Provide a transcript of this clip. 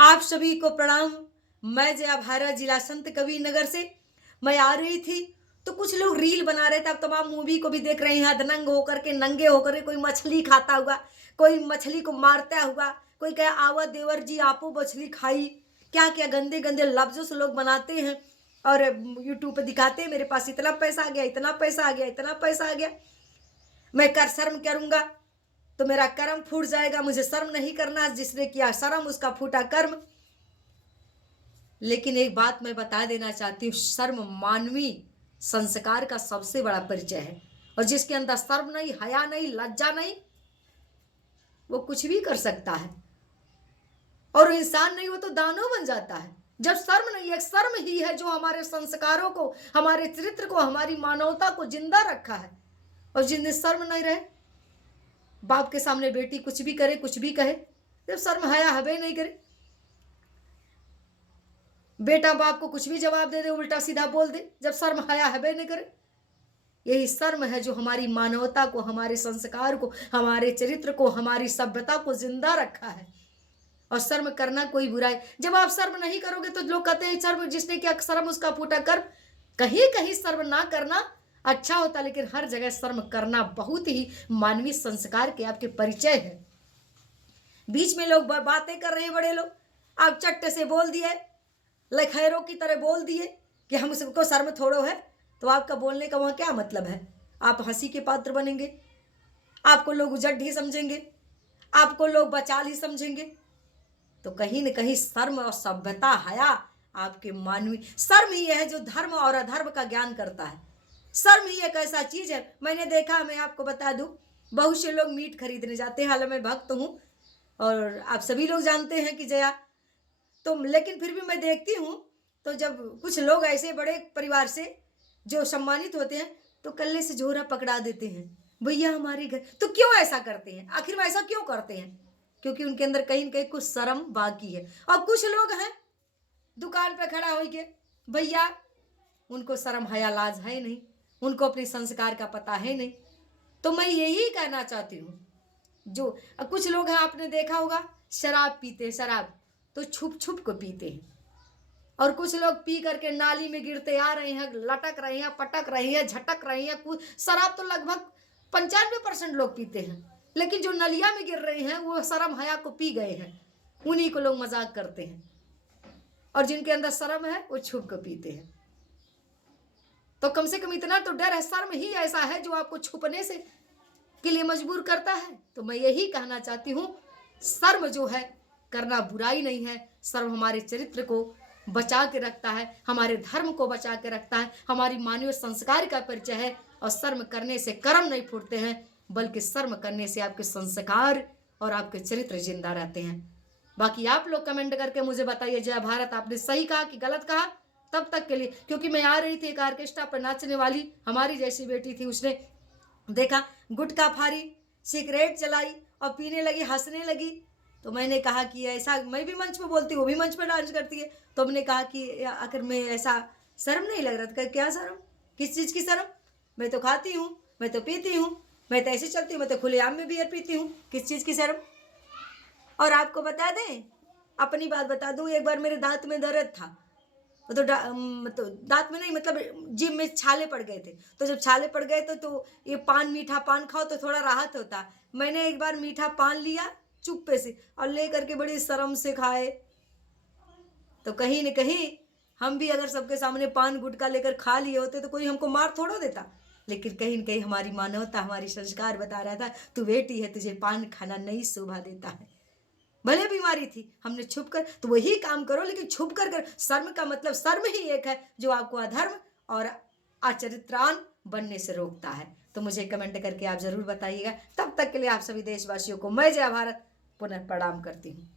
आप सभी को प्रणाम। मैं जया भारत, जिला संत कबीर नगर से। मैं आ रही थी तो कुछ लोग रील बना रहे थे। आप तमाम मूवी को भी देख रहे हैं, अधनंग होकर के, नंगे होकर के, कोई मछली खाता हुआ, कोई मछली को मारता हुआ, कोई कहे आवा देवर जी आपो मछली खाई। क्या क्या गंदे गंदे लफ्जों से लोग बनाते हैं और यूट्यूब पे दिखाते हैं मेरे पास इतना पैसा आ गया, इतना पैसा आ गया, इतना पैसा आ गया। मैं कर शर्म करूंगा तो मेरा कर्म फूट जाएगा। मुझे शर्म नहीं करना, जिसने किया शर्म उसका फूटा कर्म। लेकिन एक बात मैं बता देना चाहती हूँ, शर्म मानवीय संस्कार का सबसे बड़ा परिचय है। और जिसके अंदर शर्म नहीं, हया नहीं, लज्जा नहीं, वो कुछ भी कर सकता है। और इंसान नहीं, वो तो दानव बन जाता है। जब शर्म नहीं है, शर्म ही है जो हमारे संस्कारों को, हमारे चरित्र को, हमारी मानवता को जिंदा रखा है। और जिनमें शर्म नहीं रहे, बाप के सामने बेटी कुछ भी करे, कुछ भी कहे, जब शर्म हया हबे नहीं करे, बेटा बाप को कुछ भी जवाब दे दे, उल्टा सीधा बोल दे, जब शर्म हया हबे नहीं करे। यही शर्म है जो हमारी मानवता को, हमारे संस्कार को, हमारे चरित्र को, हमारी सभ्यता को जिंदा रखा है। और शर्म करना कोई बुराई। जब आप शर्म नहीं करोगे तो लोग कहते हैं शर्म जिसने किया शर्म उसका फूटा कर्म। कहीं कहीं शर्म ना करना अच्छा होता, लेकिन हर जगह शर्म करना बहुत ही मानवीय संस्कार के आपके परिचय है। बीच में लोग बातें कर रहे हैं, बड़े लोग, आप चट्टे से बोल दिए, लखैरों की तरह बोल दिए कि हम सबको शर्म थोड़ो है। तो आपका बोलने का वहाँ क्या मतलब है? आप हंसी के पात्र बनेंगे, आपको लोग उजट ही समझेंगे, आपको लोग बचाल ही समझेंगे। तो कहीं न कहीं शर्म और सभ्यता, हया आपके मानवीय, शर्म ही है जो धर्म और अधर्म का ज्ञान करता है। शर्म ही एक ऐसा चीज है। मैंने देखा, मैं आपको बता दूं, बहुत से लोग मीट खरीदने जाते हैं। हालांकि मैं भक्त हूँ और आप सभी लोग जानते हैं कि जया, तो लेकिन फिर भी मैं देखती हूँ तो जब कुछ लोग ऐसे बड़े परिवार से जो सम्मानित होते हैं तो कल्ले से झोरा पकड़ा देते हैं, भैया हमारे घर। तो क्यों ऐसा करते हैं? आखिर में ऐसा क्यों करते हैं? क्योंकि उनके अंदर कहीं न कहीं कुछ शर्म बाकी है। और कुछ लोग हैं दुकान पे खड़ा हो के, भैया उनको शर्म हया लाज है नहीं, उनको अपने संस्कार का पता है नहीं। तो मैं यही कहना चाहती हूँ, जो कुछ लोग हैं, आपने देखा होगा, शराब पीते हैं, शराब तो छुप छुप को पीते हैं। और कुछ लोग पी करके नाली में गिरते आ रहे हैं, लटक रहे हैं, पटक रहे हैं, झटक रहे हैं। कुछ शराब तो लगभग 95% लोग पीते हैं, लेकिन जो नलिया में गिर रहे हैं वो शर्म हया को पी गए हैं, उन्हीं को लोग मजाक करते हैं। और जिनके अंदर शर्म है वो छुप को पीते हैं। तो कम से कम इतना तो डर है। शर्म ही ऐसा है जो आपको छुपने से के लिए मजबूर करता है। तो मैं यही कहना चाहती हूँ, शर्म जो है करना बुराई नहीं है। शर्म हमारे चरित्र को बचा के रखता है, हमारे धर्म को बचा के रखता है, हमारी मानवीय संस्कार का परिचय है। और शर्म करने से कर्म नहीं फूटते हैं, बल्कि शर्म करने से आपके संस्कार और आपके चरित्र जिंदा रहते हैं। बाकी आप लोग कमेंट करके मुझे बताइए, जय भारत आपने सही कहा कि गलत कहा। तब तक के लिए, क्योंकि मैं आ रही थी, एक ऑर्केस्ट्रा पर नाचने वाली हमारी जैसी बेटी थी, उसने देखा, गुटखा फाड़ी, सिगरेट चलाई और पीने लगी, हंसने लगी। तो मैंने कहा कि ऐसा, मैं भी मंच पे बोलती हूँ, वो भी मंच पे डांस करती है। तो हमने कहा कि आखिर में ऐसा शर्म नहीं लग रहा था? क्या शर्म? किस चीज़ की शर्म? मैं तो खाती हूँ, मैं तो पीती हूँ, मैं तो ऐसे चलती हूँ, मैं तो खुलेआम में बियर पीती हूँ, किस चीज़ की शर्म? और आपको बता दें, अपनी बात बता दूँ, एक बार मेरे दांत में दर्द था, तो दांत में नहीं, मतलब जिम में छाले पड़ गए थे। तो जब छाले पड़ गए तो ये पान, मीठा पान खाओ तो थोड़ा राहत होता। मैंने एक बार मीठा पान लिया चुप्पे से और ले करके बड़ी शर्म से खाए। तो कहीं न कहीं हम भी अगर सबके सामने पान गुटखा लेकर खा लिए होते तो कोई हमको मार थोड़ा देता। लेकिन कहीं न कहीं हमारी मानवता, हमारी संस्कार बता रहा था, तू बेटी है, तुझे पान खाना नहीं शोभा देता है। भले बीमारी थी, हमने छुप कर, तो वही काम करो, लेकिन छुप कर। शर्म का मतलब, शर्म ही एक है जो आपको अधर्म और अचरित्रान बनने से रोकता है। तो मुझे कमेंट करके आप जरूर बताइएगा। तब तक के लिए आप सभी देशवासियों को मैं जय भारत पुनः प्रणाम करती हूँ।